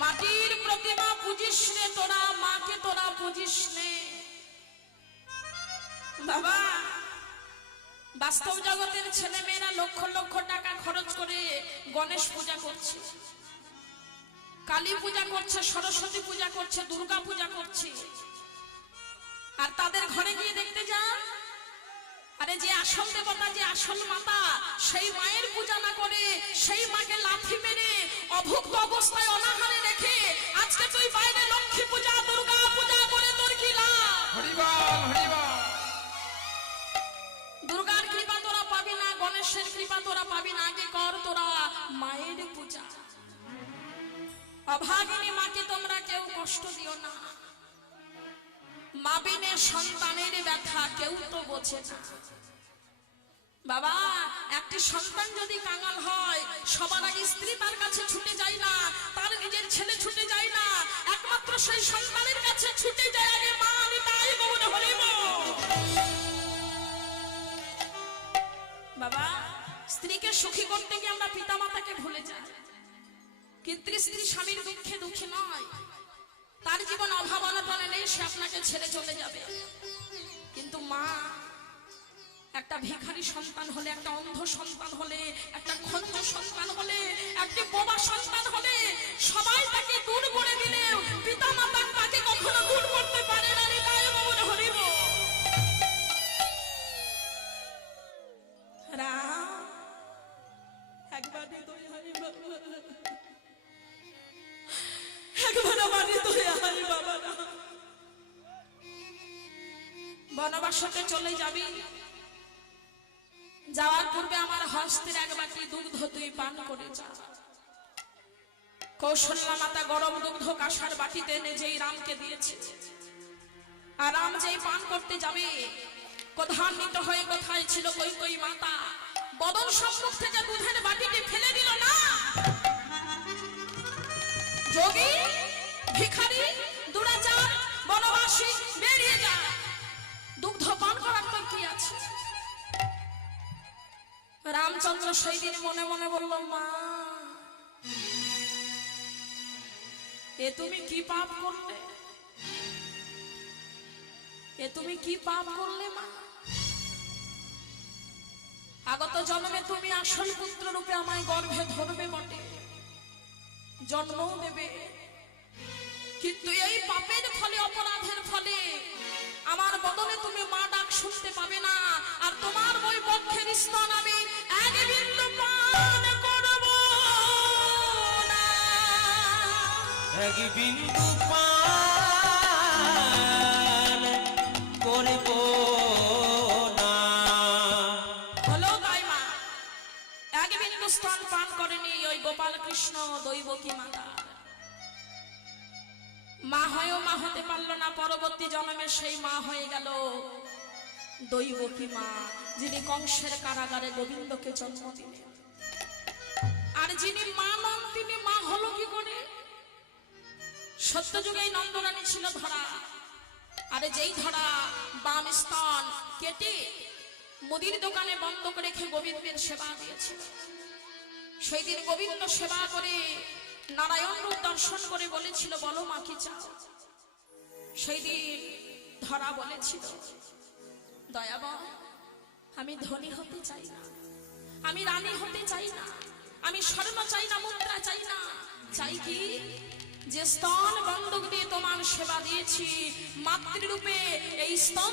মাটির প্রতিমা পুজিস নে তোরা, মাকে তোরা পুজিস নে। বাবা, বাস্তব জগতের ছেলে মেয়েরা লক্ষ লক্ষ টাকা খরচ করে গণেশ পূজা করছে, কালী পূজা করছে, সরস্বতী পূজা করছে, দুর্গা পূজা করছে। আর তাদের ঘরে গিয়ে দেখতে যান, আরে যে আসল দেবতা, যে আসল মাতা, সেই মায়ের পূজা না করে সেই মাকে লাথি মেরে অভুক্ত অবস্থায় অনাহারে রেখে আজকে তুই বাইরে লক্ষ্মী পূজা, দুর্গা পূজা করে তোর কি লাভ? হরিবল হরিবল। দুর্গার কৃপা তোরা পাবি না, গণেশের কৃপা তোরা পাবি না, আগে কর তোরা মায়ের পূজা। অভাগিনী মাকে তোমরা কেউ কষ্ট দিও না, মা বিনে সন্তানের ব্যথা কেউ তো বোঝে না। বাবা, একটি সন্তান যদি কাঙাল হয় সবার আগে স্ত্রী তার কাছে ছুটে যায় না, তার নিজের ছেলে ছুটে যায় না, একমাত্র সেই সন্তানের কাছে ছুটে যায় আগে মা। আমি তাই বলে হরিব। বাবা, স্ত্রীকে সুখী করতে গিয়ে আমরা পিতা মাতাকে ভুলে যাই, কিন্তু স্ত্রী স্বামীর দুঃখে দুঃখী নয়, তার জীবন অভাব অনটনে নেই, সে আপনাকে ছেড়ে চলে যাবে। কিন্তু মা একটা ভিখারি সন্তান হলে, একটা অন্ধ সন্তান হলে, একটা খঞ্জ সন্তান হলে, একটা বোবা সন্তান হলে সবাই তাকে দূর করে দিলে পিতা মাতা তাকে কখনো দূর করতে পারে না। তাই বলে হরিব। রাম একবার হৃদয় হারি বাবা, একবার আমার হৃদয় হারি বাবা। বনবাসতে চলে যাবি, যাওয়ার পূর্বে আমার হস্তের এক বাটি দুগ্ধ তুই পান করে যা। কৌশল্যা মাতা গরম দুগ্ধ কাঁসার বাটিতে এনে যেই রামকে দিয়েছে, আর রাম যেই পান করতে যাবে, ক্রোধান্বিত হয়ে কোথায় ছিল কৈকেয়ী মাতা, বদন সম্মুখ থেকে দুধের বাটিটি ফেলে দিল না। যোগী, ভিখারি, দুরাচার, বনবাসী বেরিয়ে যা, দুগ্ধ পান করার তোর কি আছে? রামচন্দ্র সেই দিন মনে মনে বলল, মা এ তুমি কি পাপ করলে, এ তুমি কি পাপ করলে মা? আগত জন্মে তুমি আসল পুত্র রূপে আমায় গর্ভে ধরবে বটে, জন্মও দেবে, কিন্তু এই পাপের ফলে, অপরাধের ফলে আমার বদলে তুমি মা ডাক শুনতে পাবে না, আর তোমার ওই বক্ষের স্তন আমি এক বিন্দু পান করব না, এক বিন্দু পান করব না। হলো তাই মা এক বিন্দু স্তন পান করেনি ওই গোপাল কৃষ্ণ দৈবকী মাতা। মা হয়েও মা হতে পারলো না, পরবর্তী জন্মে সেই মা হয়ে গেল দৈবকী মা, যিনি কংসের কারাগারে গোবিন্দকে জন্ম দিলেন। আর যিনি মা নন তিনি মা হলো কি করে? সত্যযুগে নন্দরানী ছিল ধরা, আরে যেই ধরা বাম স্তন কেটে মুদির দোকানে বন্ধ করে রেখে গোবিন্দের সেবা দিয়েছিল। সেই দিন গোবিন্দ সেবা করে নারায়ণ রূপ দর্শন করে বলেছিল, বলো মা কি চাও? সেই দিন ধরা বলেছিল, দয়াবন আমি ধনী হতে চাই না, আমি রানী হতে চাই না, আমি স্বর্ণ চাই না, মুদ্রা চাই না, চাই কি যে স্তন বন্ধক দিয়ে তোমার সেবা দিয়েছি, মাতৃরূপে এই স্তন